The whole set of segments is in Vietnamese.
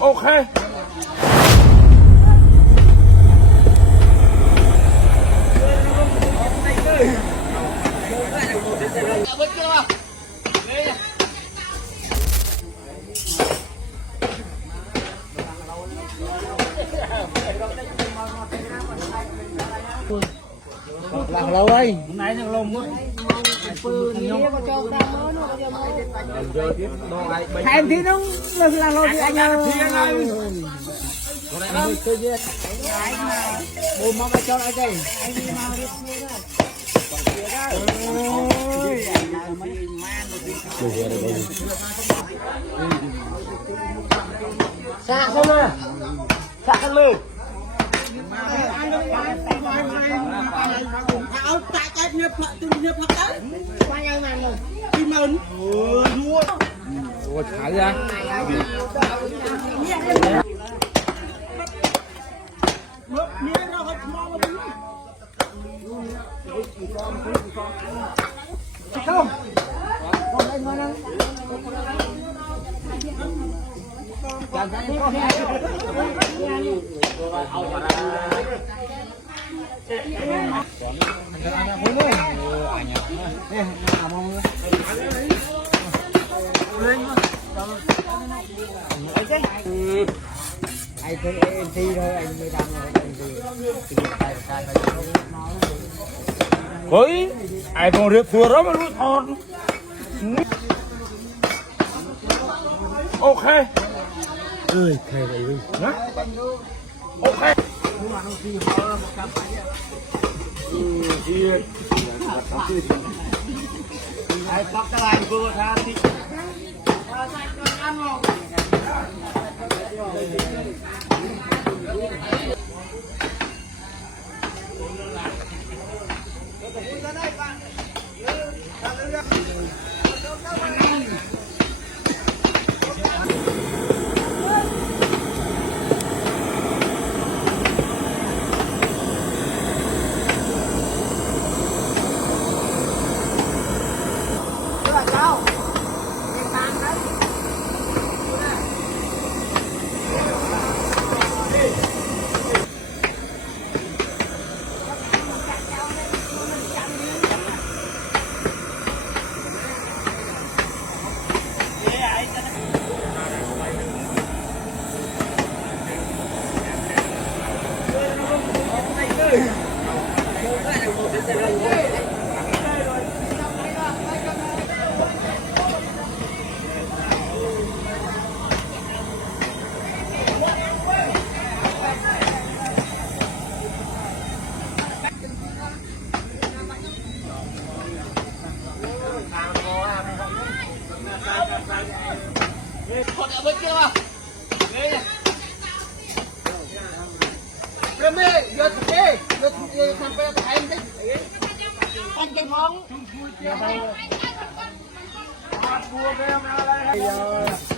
Ok. Lạc lâu ơi. Nãy thằng lông quá. Em thì nó là lâu thì anh ơi. Bố mong cho lại đây. Sạc không à? Sạc không mơ. Áo tại cái nghiệp phật đấy. Quay ai mà rồi. Đi mớn. Ủa thả ra. Không. Con đây ngon không? Chàng thấy con này. Anh thấy em thi thôi anh mới làm rồi anh thì Ôi, ai còn rượt thua đó mà luôn thon. Ok. ơi thề vậy đi. Hả? Ok. Ai tóc cái anh vừa tha thì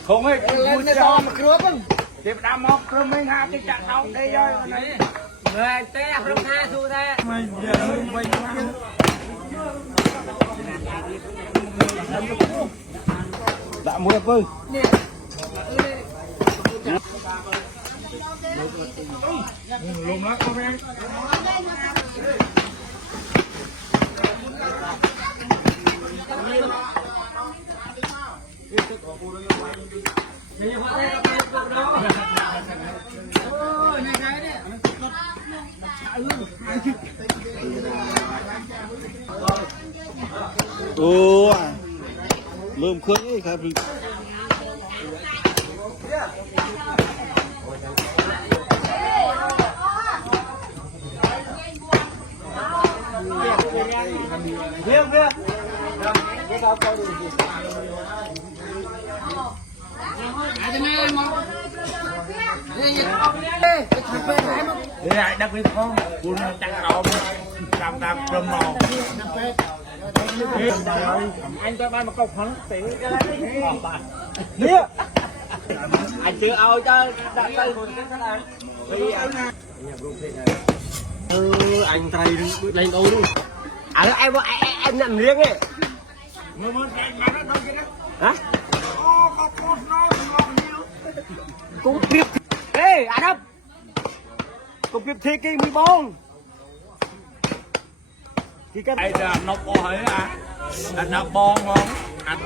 Không ấy, lên cái bò mà cướp không? tiếp đám mọc rồi mình hạ cái chặt đầu đây rồi này. Người té không tha su thế. Mình giờ mình đã mua bơ. Lùm lắm con em. Mơm khương ấyครับ Riêng riêng. Để lại đặc biệt không, cuốn chặt đầu làm rơm màu. Anh cho ban một cục hắn tỷ cái Nghĩa. anh chưa ao cho đặt tay anh tay lên ô đi em nằm riêng ấy hả cũng biết ê anh ấp cũng biết thi cái 14 thì cái ai là nó có hỏi à anh nó bon không anh